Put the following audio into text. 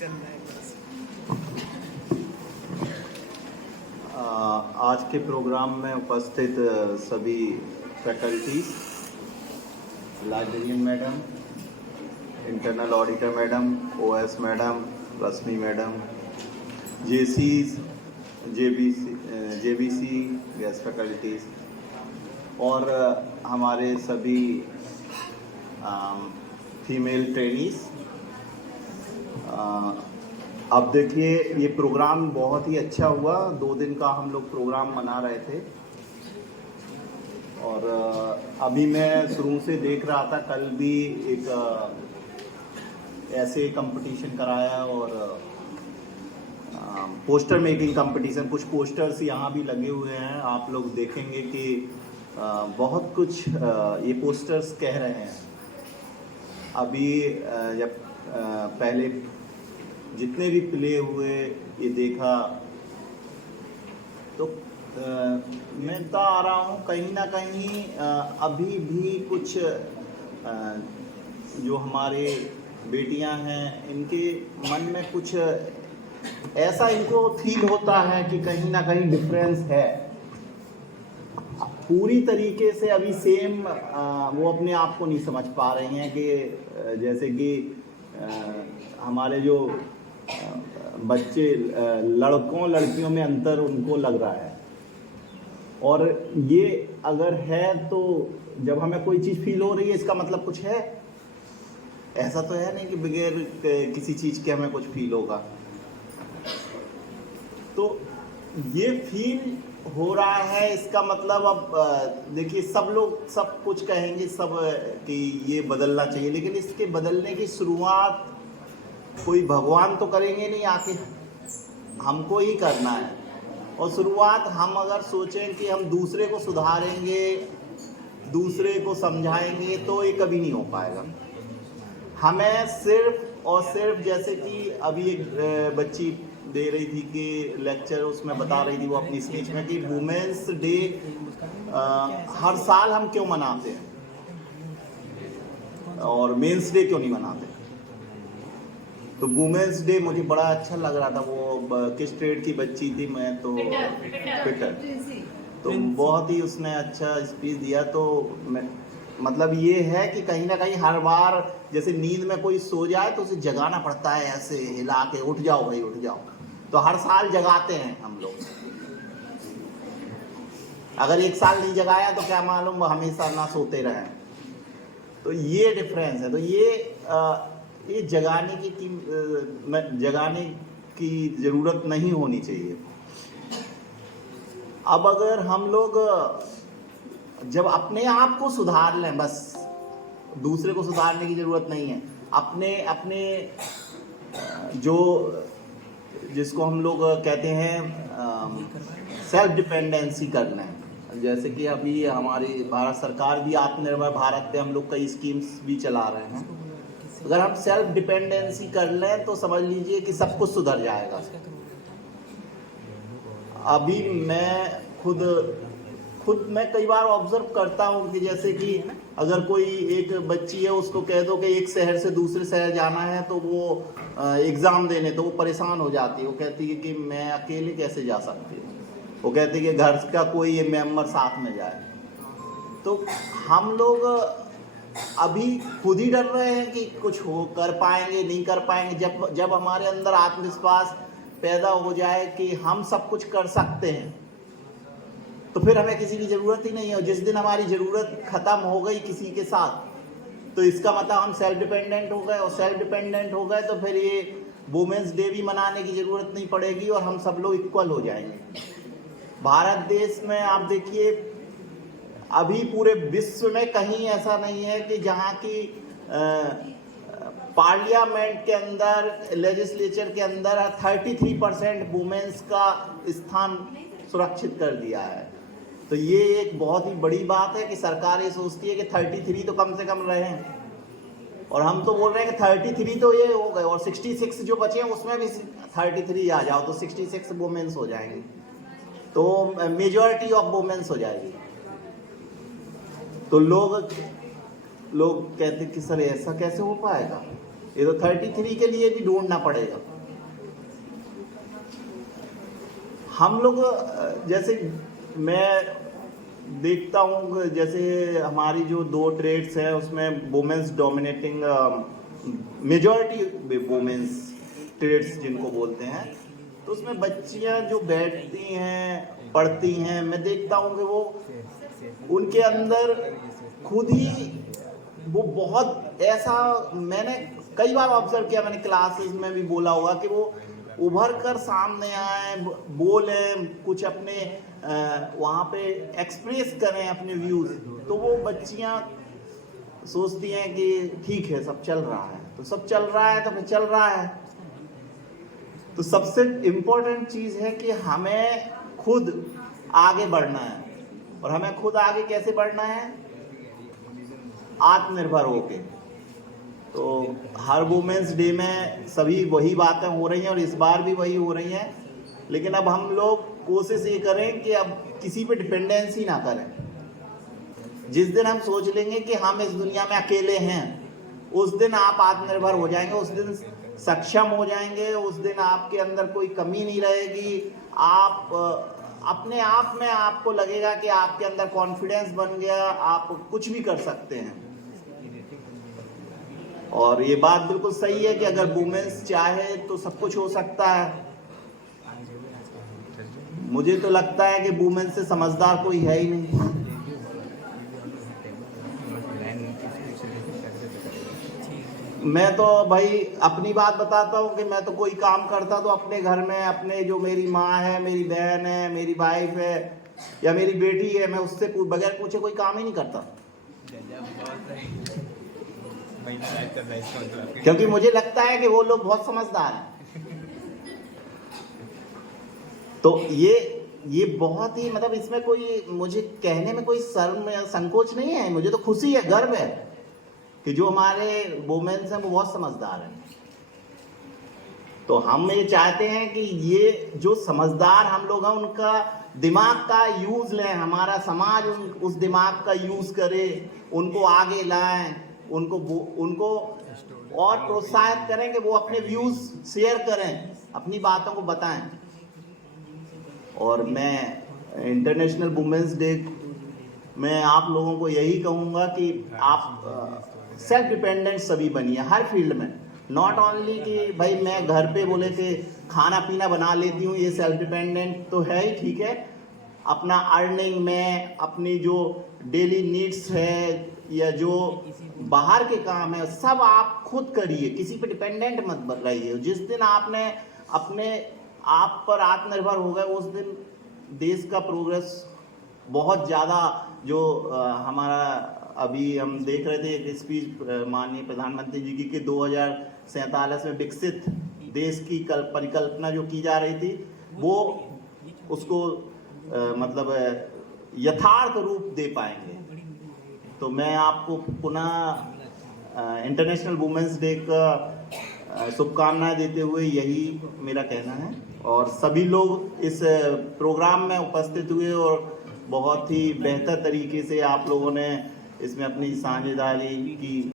करना है बस। आज के प्रोग्राम में उपस्थित सभी faculties, librarian madam, internal auditor madam, OS madam, Rashmi madam, जेसीज, जेबीसी गेस्ट फैकल्टीज और हमारे सभी फीमेल ट्रेनीज। अब देखिए, ये प्रोग्राम बहुत ही अच्छा हुआ। 2 दिन का हम लोग प्रोग्राम मना रहे थे और अभी मैं शुरू से देख रहा था। कल भी एक ऐसे कंपटीशन कराया और पोस्टर मेकिंग कंपटीशन, कुछ पोस्टर्स यहाँ भी लगे हुए हैं। आप लोग देखेंगे कि बहुत कुछ ये पोस्टर्स कह रहे हैं। अभी जब पहले जितने भी प्ले हुए ये देखा तो मैं तो आ रहा हूँ कहीं ना कहीं अभी भी कुछ जो हमारे बेटियां हैं इनके मन में कुछ ऐसा इनको फील होता है कि कहीं ना कहीं डिफरेंस है। पूरी तरीके से अभी सेम वो अपने आप को नहीं समझ पा रही हैं कि जैसे कि हमारे जो बच्चे लड़कों लड़कियों में अंतर उनको लग रहा है। और ये अगर है तो जब हमें कोई चीज़ फील हो रही है इसका मतलब कुछ है। ऐसा तो है नहीं कि बगैर किसी चीज़ के हमें कुछ फील होगा। तो ये फील हो रहा है, इसका मतलब अब देखिए सब लोग सब कुछ कहेंगे सब कि ये बदलना चाहिए, लेकिन इसके बदलने की शुरुआत कोई भगवान तो करेंगे नहीं, आके हमको ही करना है। और शुरुआत हम अगर सोचें कि हम दूसरे को सुधारेंगे, दूसरे को समझाएंगे तो ये कभी नहीं हो पाएगा। हमें सिर्फ और सिर्फ, जैसे कि अभी एक बच्ची दे रही थी कि लेक्चर, उसमें बता रही थी वो अपनी स्पीच में कि वुमेन्स डे हर साल हम क्यों मनाते हैं और मेंस डे क्यों नहीं मनाते। तो वुमेन्स डे मुझे बड़ा अच्छा लग रहा था। वो किस ट्रेड की बच्ची थी, मैं तो फिटर, तो बहुत ही उसने अच्छा स्पीच दिया। तो मतलब ये है कि कहीं ना कहीं हर बार जैसे नींद में कोई सो जाए तो उसे जगाना पड़ता है, ऐसे हिला के, उठ जाओ भाई उठ जाओ। तो हर साल जगाते हैं हम लोग। अगर एक साल नहीं जगाया तो क्या मालूम हमेशा ना सोते रहें। तो ये डिफरेंस है। तो ये जगाने की ज़रूरत नहीं होनी चाहिए। अब अगर हम लोग जब अपने आप को सुधार लें, बस दूसरे को सुधारने की ज़रूरत नहीं है। अपने जो जिसको हम लोग कहते हैं सेल्फ डिपेंडेंसी कर लें। जैसे कि अभी हमारी भारत सरकार भी आत्मनिर्भर भारत पे हम लोग कई स्कीम्स भी चला रहे हैं। अगर हम सेल्फ डिपेंडेंसी कर लें तो समझ लीजिए कि सब कुछ सुधर जाएगा। अभी मैं खुद मैं कई बार ऑब्जर्व करता हूँ कि जैसे कि अगर कोई एक बच्ची है, उसको कह दो कि एक शहर से दूसरे शहर जाना है तो वो एग्ज़ाम देने, तो वो परेशान हो जाती है। वो कहती है कि मैं अकेले कैसे जा सकती हूँ। वो कहती है कि घर का कोई मेंबर साथ में जाए। तो हम लोग अभी खुद ही डर रहे हैं कि कुछ हो कर पाएंगे नहीं कर पाएंगे। जब हमारे अंदर आत्मविश्वास पैदा हो जाए कि हम सब कुछ कर सकते हैं तो फिर हमें किसी की ज़रूरत ही नहीं है। जिस दिन हमारी ज़रूरत ख़त्म हो गई किसी के साथ तो इसका मतलब हम सेल्फ डिपेंडेंट हो गए, और सेल्फ डिपेंडेंट हो गए तो फिर ये वुमेन्स डे भी मनाने की ज़रूरत नहीं पड़ेगी और हम सब लोग इक्वल हो जाएंगे। भारत देश में आप देखिए, अभी पूरे विश्व में कहीं ऐसा नहीं है कि जहाँ की पार्लियामेंट के अंदर, लेजिस्लेचर के अंदर 33% वुमेन्स का स्थान सुरक्षित कर दिया है। तो ये एक बहुत ही बड़ी बात है कि सरकार ये सोचती है कि 33 तो कम से कम रहें, और हम तो बोल रहे हैं कि 33 तो ये हो गए और 66 जो बचे हैं उसमें भी 33 आ जाओ तो 66 वुमेन्स हो जाएंगी, तो मेजॉरिटी ऑफ वुमेन्स हो जाएगी। तो लोग कहते कि सर ऐसा कैसे हो पाएगा, ये तो 33 के लिए भी ढूंढना पड़ेगा। हम लोग जैसे मैं देखता हूँ, जैसे हमारी जो 2 ट्रेड्स हैं उसमें women's dominating, majority women's trades जिनको बोलते हैं, तो उसमें बच्चियाँ जो बैठती हैं पढ़ती हैं, मैं देखता हूँ कि वो उनके अंदर खुद ही वो बहुत ऐसा, मैंने कई बार ऑब्जर्व किया, मैंने क्लासेस में भी बोला होगा कि वो उभर कर सामने आए, बोले, कुछ अपने वहाँ पे एक्सप्रेस करें अपने व्यूज। तो वो बच्चियाँ सोचती हैं कि ठीक है सब चल रहा है, तो सब चल रहा है तो फिर चल रहा है। तो सबसे इम्पोर्टेंट चीज़ है कि हमें खुद आगे बढ़ना है, और हमें खुद आगे कैसे बढ़ना है? आत्मनिर्भर होके। तो हर वुमेन्स डे में सभी वही बातें हो रही हैं और इस बार भी वही हो रही हैं, लेकिन अब हम लोग कोशिश ये करें कि अब किसी पे डिपेंडेंसी ना करें। जिस दिन हम सोच लेंगे कि हम इस दुनिया में अकेले हैं, उस दिन आप आत्मनिर्भर हो जाएंगे, उस दिन सक्षम हो जाएंगे, उस दिन आपके अंदर कोई कमी नहीं रहेगी। आप अपने आप में आपको लगेगा कि आपके अंदर कॉन्फिडेंस बन गया, आप कुछ भी कर सकते हैं। और ये बात बिल्कुल सही है कि अगर वुमेन्स चाहे तो सब कुछ हो सकता है। मुझे तो लगता है कि वुमेन से समझदार कोई है ही नहीं। मैं तो भाई अपनी बात बताता हूँ कि मैं तो कोई काम करता तो अपने घर में अपने जो मेरी माँ है, मेरी बहन है, मेरी वाइफ है या मेरी बेटी है, मैं उससे बगैर पूछे कोई काम ही नहीं करता, क्योंकि मुझे लगता है कि वो लोग बहुत समझदार हैं। तो ये बहुत ही, मतलब इसमें कोई, मुझे कहने में कोई शर्म या संकोच नहीं है, मुझे तो खुशी है, गर्व है कि जो हमारे वुमेन्स हैं वो बहुत समझदार हैं। तो हम ये चाहते हैं कि ये जो समझदार हम लोग हैं उनका दिमाग का यूज लें, हमारा समाज उस दिमाग का यूज करे, उनको आगे लाएं, उनको और प्रोत्साहित करें कि वो अपने व्यूज शेयर करें, अपनी बातों को बताएं। और मैं इंटरनेशनल वुमेन्स डे में आप लोगों को यही कहूँगा कि आप सेल्फ डिपेंडेंट सभी बनिए हर फील्ड में। नॉट ओनली कि भाई मैं घर पे बोले कि खाना पीना बना लेती हूँ, ये सेल्फ डिपेंडेंट तो है ही, ठीक है। अपना अर्निंग में अपनी जो डेली नीड्स है या जो बाहर के काम है सब आप खुद करिए, किसी पे डिपेंडेंट मत रहिए। जिस दिन आपने अपने आप पर आत्मनिर्भर हो गए उस दिन देश का प्रोग्रेस बहुत ज़्यादा, जो हमारा अभी हम देख रहे थे एक स्पीच माननीय प्रधानमंत्री जी की कि 2047 में विकसित देश की परिकल्पना जो की जा रही थी वो उसको मतलब यथार्थ रूप दे पाएंगे। तो मैं आपको पुनः इंटरनेशनल वुमेन्स डे का शुभकामनाएं देते हुए यही मेरा कहना है। और सभी लोग इस प्रोग्राम में उपस्थित हुए और बहुत ही बेहतर तरीके से आप लोगों ने इसमें अपनी साझेदारी की।